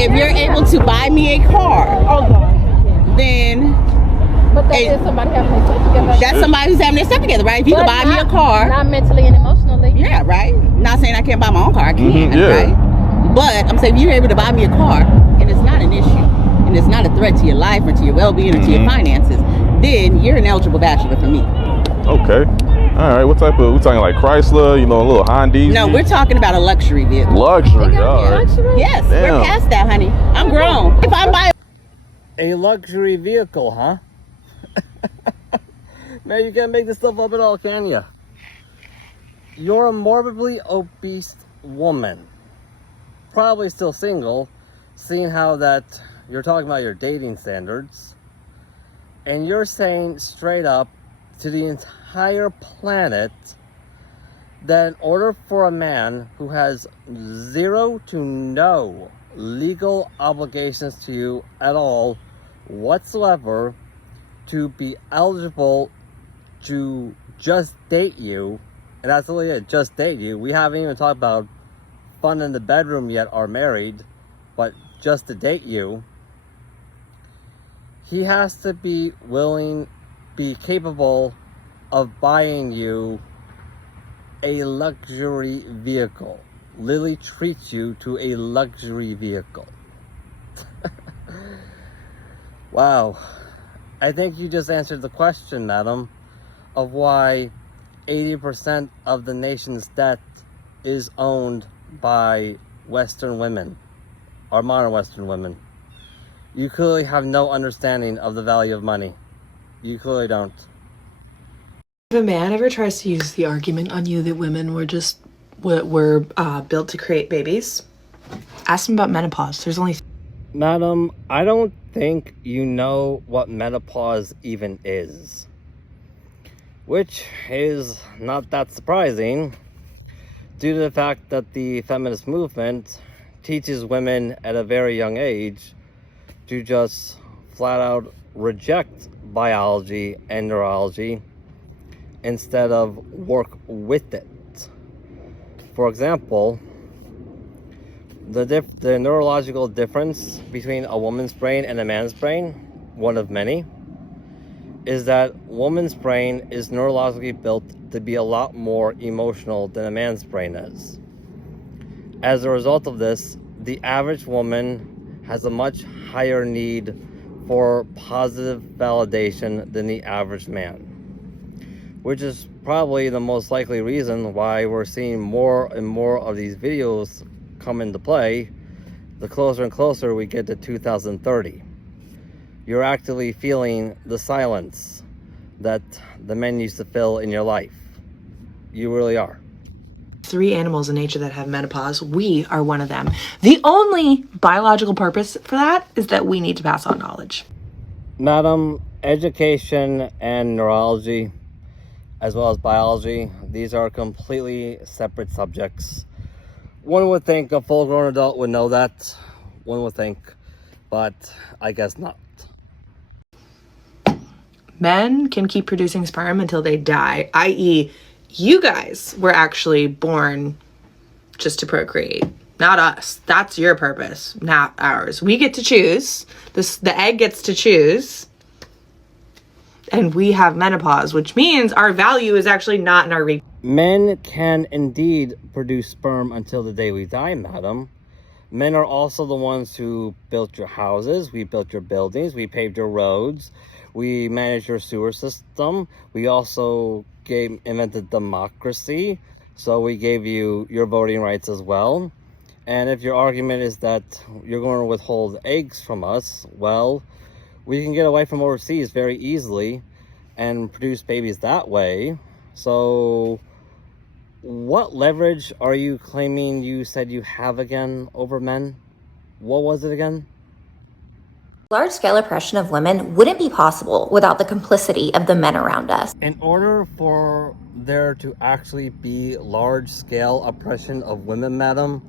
if you're able to buy me a car, then But that is somebody having their stuff together. that's somebody who's having their stuff together, right? If you can buy me a car, not mentally and emotionally. yeah, right. Not saying I can't buy my own car, I can, yeah. right? But I'm saying if you're able to buy me a car and it's not an issue, and it's not a threat to your life or to your well-being or to your finances, then you're an eligible bachelor for me. Okay. All right. What type of? We talking like Chrysler? You know, a little Honda? No, we're talking about a luxury vehicle. Luxury. All right. Yes, Damn. we're past that, honey. I'm grown. If I buy A luxury vehicle, huh? Man, you can't make this stuff up at all, can you? You're a morbidly obese woman. Probably still single, seeing how that you're talking about your dating standards. And you're saying straight up to the entire planet that in order for a man who has zero to no legal obligations to you at all whatsoever to be eligible to just date you, and that's really it, just date you. We haven't even talked about fun in the bedroom yet or married, but just to date you, he has to be willing, be capable of buying you a luxury vehicle. Lily treats you to a luxury vehicle. Wow. I think you just answered the question, madam, of why 80% of the nation's debt is owned by Western women, or modern Western women. You clearly have no understanding of the value of money. You clearly don't. If a man ever tries to use the argument on you that women were built to create babies, ask him about menopause. There's only... Madam, I don't think you know what menopause even is. Which is not that surprising, due to the fact that the feminist movement teaches women at a very young age to just flat out reject biology and neurology instead of work with it. For example, the neurological difference between a woman's brain and a man's brain, one of many, is that woman's brain is neurologically built to be a lot more emotional than a man's brain is. As a result of this, the average woman has a much higher need for positive validation than the average man, which is probably the most likely reason why we're seeing more and more of these videos come into play the closer and closer we get to 2030. You're actually feeling the silence that the men used to fill in your life. You really are. 3 animals in nature that have menopause. We are one of them. The only biological purpose for that is that we need to pass on knowledge. Madam, education and neurology, as well as biology, these are completely separate subjects. One would think a full-grown adult would know that. One would think, but I guess not. Men can keep producing sperm until they die, i.e., you guys were actually born just to procreate, not us. That's your purpose, not ours. We get to choose. The egg gets to choose. And we have menopause, which means our value is actually not in our Men can indeed produce sperm until the day we die, madam. Men are also the ones who built your houses, we built your buildings, we paved your roads, we managed your sewer system. We also invented democracy, so we gave you your voting rights as well. And if your argument is that you're going to withhold eggs from us, well, we can get away from overseas very easily and produce babies that way. So what leverage are you claiming you said you have again over men? What was it again? Large-scale oppression of women wouldn't be possible without the complicity of the men around us. In order for there to actually be large-scale oppression of women, madam,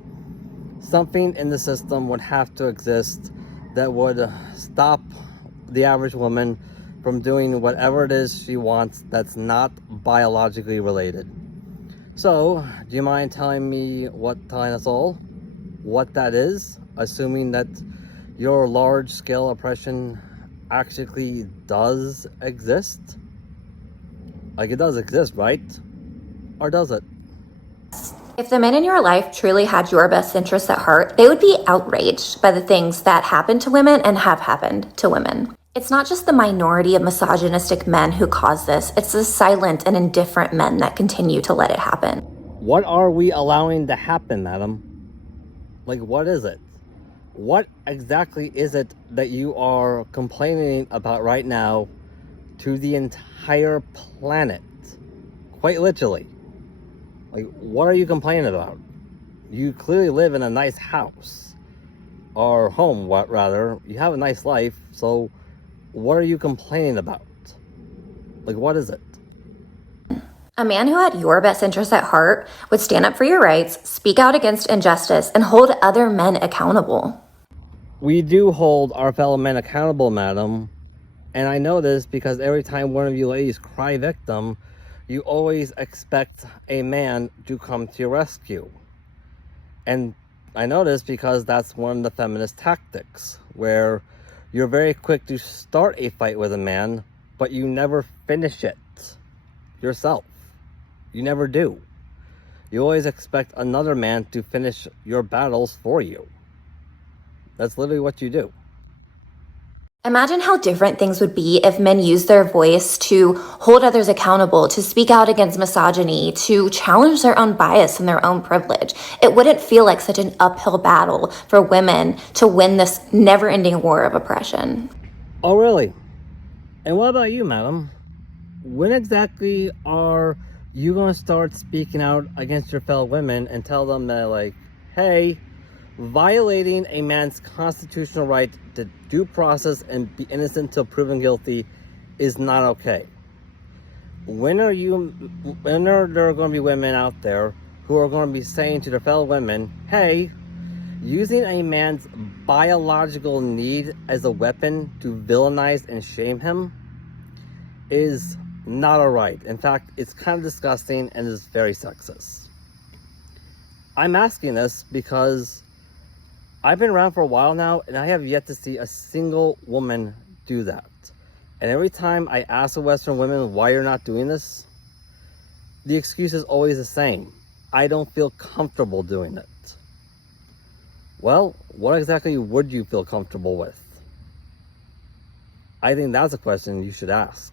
something in the system would have to exist that would stop the average woman from doing whatever it is she wants that's not biologically related. So, do you mind telling us all what that is assuming that your large-scale oppression actually does exist? Like, it does exist, right? Or does it? If the men in your life truly had your best interests at heart, they would be outraged by the things that happen to women and have happened to women. It's not just the minority of misogynistic men who cause this, it's the silent and indifferent men that continue to let it happen. What are we allowing to happen, madam? Like, what is it? What exactly is it that you are complaining about right now to the entire planet? Quite literally. Like, what are you complaining about? You clearly live in a nice house. Or home, rather. You have a nice life, so what are you complaining about? Like, what is it? A man who had your best interests at heart would stand up for your rights, speak out against injustice, and hold other men accountable. We do hold our fellow men accountable, madam. And I know this because every time one of you ladies cry victim, you always expect a man to come to your rescue. And I know this because that's one of the feminist tactics, where you're very quick to start a fight with a man, but you never finish it yourself. You never do. You always expect another man to finish your battles for you. That's literally what you do. Imagine how different things would be if men used their voice to hold others accountable, to speak out against misogyny, to challenge their own bias and their own privilege. It wouldn't feel like such an uphill battle for women to win this never-ending war of oppression. Oh, really? And what about you, madam? When exactly are you going to start speaking out against your fellow women and tell them that, like, hey, violating a man's constitutional right to due process and be innocent until proven guilty is not okay? When are there going to be women out there who are going to be saying to their fellow women, hey, using a man's biological need as a weapon to villainize and shame him is not alright. In fact, it's kind of disgusting and is very sexist. I'm asking this because I've been around for a while now and I have yet to see a single woman do that. And every time I ask the Western women why you're not doing this, the excuse is always the same. I don't feel comfortable doing it. Well, what exactly would you feel comfortable with? I think that's a question you should ask.